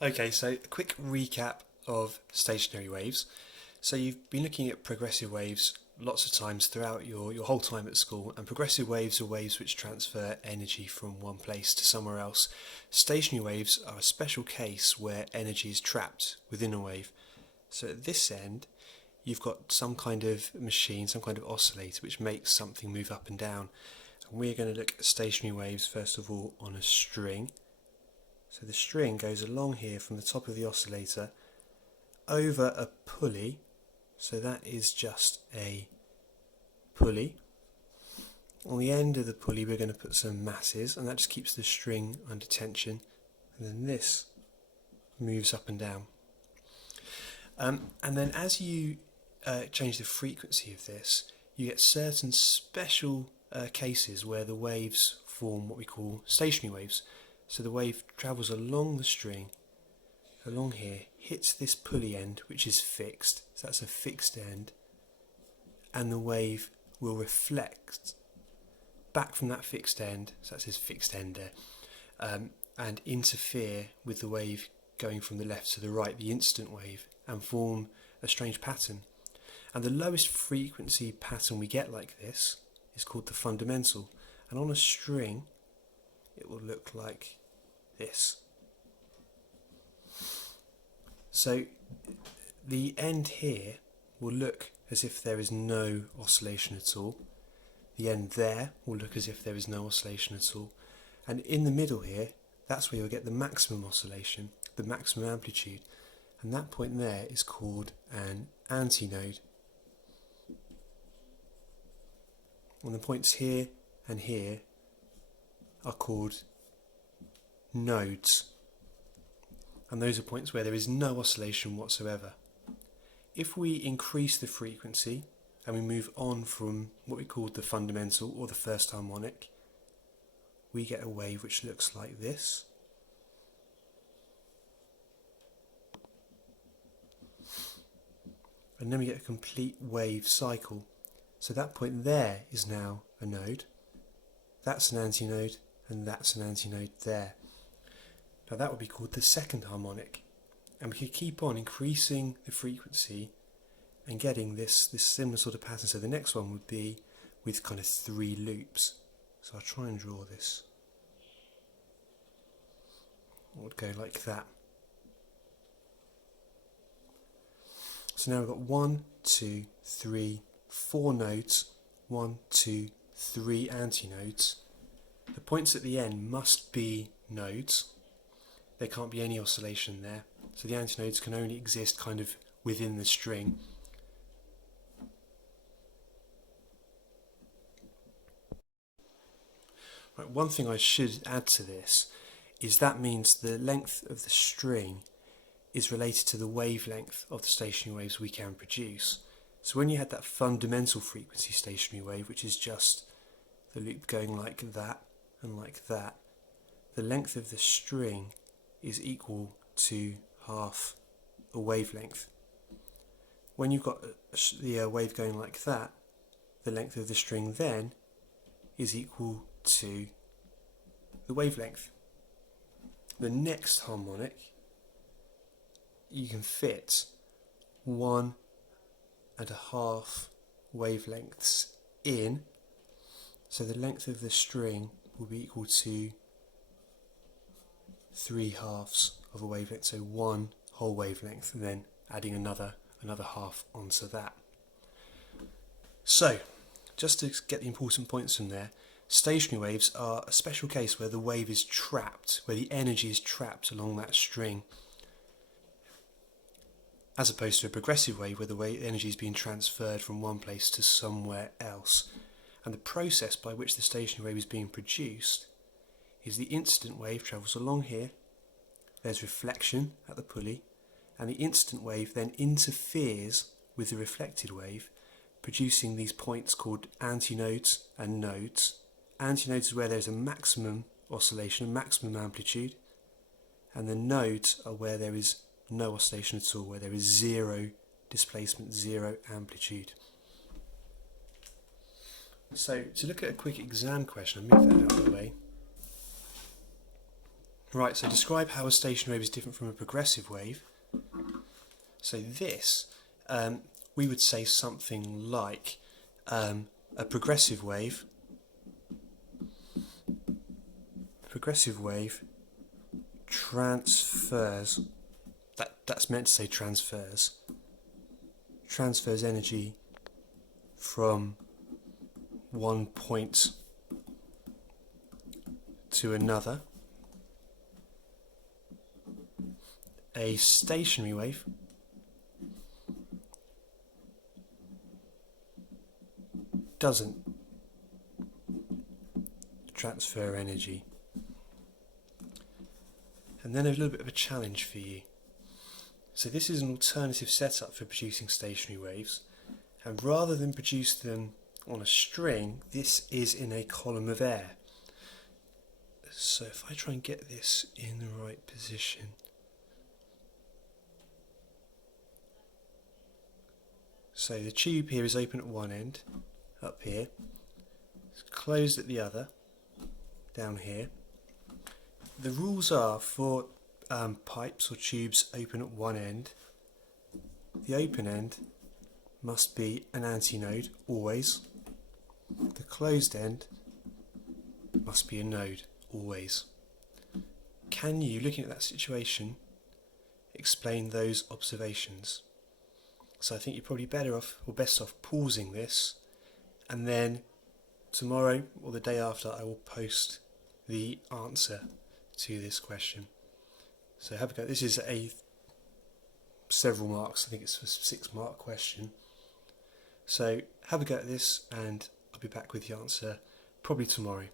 Okay, so a quick recap of stationary waves. So you've been looking at progressive waves lots of times throughout your whole time at school, and progressive waves are waves which transfer energy from one place to somewhere else. Stationary waves are a special case where energy is trapped within a wave. So at this end, you've got some kind of machine, some kind of oscillator which makes something move up and down. And we're going to look at stationary waves first of all on a string. So the string goes along here from the top of the oscillator over a pulley. So that is just a pulley. On the end of the pulley we're going to put some masses, and that just keeps the string under tension, and then this moves up and down. And then as you change the frequency of this, you get certain special cases where the waves form what we call stationary waves. So the wave travels along the string, along here, hits this pulley end which is fixed, so that's a fixed end, and the wave will reflect back from that fixed end, so that says fixed end there, and interfere with the wave going from the left to the right, the instant wave, and form a strange pattern. And the lowest frequency pattern we get like this is called the fundamental, and on a string it will look like this. So the end here will look as if there is no oscillation at all. The end there will look as if there is no oscillation at all. And in the middle here, that's where you'll get the maximum oscillation, the maximum amplitude. And that point there is called an antinode. And the points here and here are called nodes. And those are points where there is no oscillation whatsoever. If we increase the frequency and we move on from what we call the fundamental or the first harmonic, we get a wave which looks like this. And then we get a complete wave cycle. So that point there is now a node, that's an antinode, and that's an antinode there. Now that would be called the second harmonic, and we could keep on increasing the frequency and getting this similar sort of pattern. So the next one would be with kind of 3 loops. So I'll try and draw this. It would go like that. So now we've got 1, 2, 3, 4 nodes, 1, 2, 3 antinodes. The points at the end must be nodes. There can't be any oscillation there. So the antinodes can only exist kind of within the string. Right, one thing I should add to this is that means the length of the string is related to the wavelength of the stationary waves we can produce. So when you had that fundamental frequency stationary wave, which is just the loop going like that and like that, the length of the string is equal to half a wavelength. When you've got the wave going like that, the length of the string then is equal to the wavelength. The next harmonic, you can fit 1.5 wavelengths in, so the length of the string will be equal to 3/2 of a wavelength, so 1 whole wavelength, and then adding another half onto that. So just to get the important points from there, stationary waves are a special case where the wave is trapped, where the energy is trapped along that string, as opposed to a progressive wave where the energy is being transferred from one place to somewhere else. And the process by which the stationary wave is being produced is the instant wave travels along here, there's reflection at the pulley, and the instant wave then interferes with the reflected wave, producing these points called antinodes and nodes. Antinodes is where there's a maximum oscillation, a maximum amplitude, and the nodes are where there is no oscillation at all, where there is 0 displacement, 0 amplitude. So to look at a quick exam question, I'll move that out of the way. Right, so describe how a stationary wave is different from a progressive wave. So this, we would say something like a progressive wave. Transfers, that's meant to say transfers energy from one point to another. A stationary wave doesn't transfer energy. And then a little bit of a challenge for you. So this is an alternative setup for producing stationary waves, and rather than produce them on a string, this is in a column of air. So if I try and get this in the right position, so the tube here is open at one end, up here, it's closed at the other, down here. The rules are for pipes or tubes open at one end, the open end must be an antinode, always. The closed end must be a node, always. Can you, looking at that situation, explain those observations? So I think you're probably better off, or best off, pausing this, and then tomorrow or the day after I will post the answer to this question. So have a go. This is a several marks, I think it's a 6-mark question. So have a go at this and I'll be back with the answer probably tomorrow.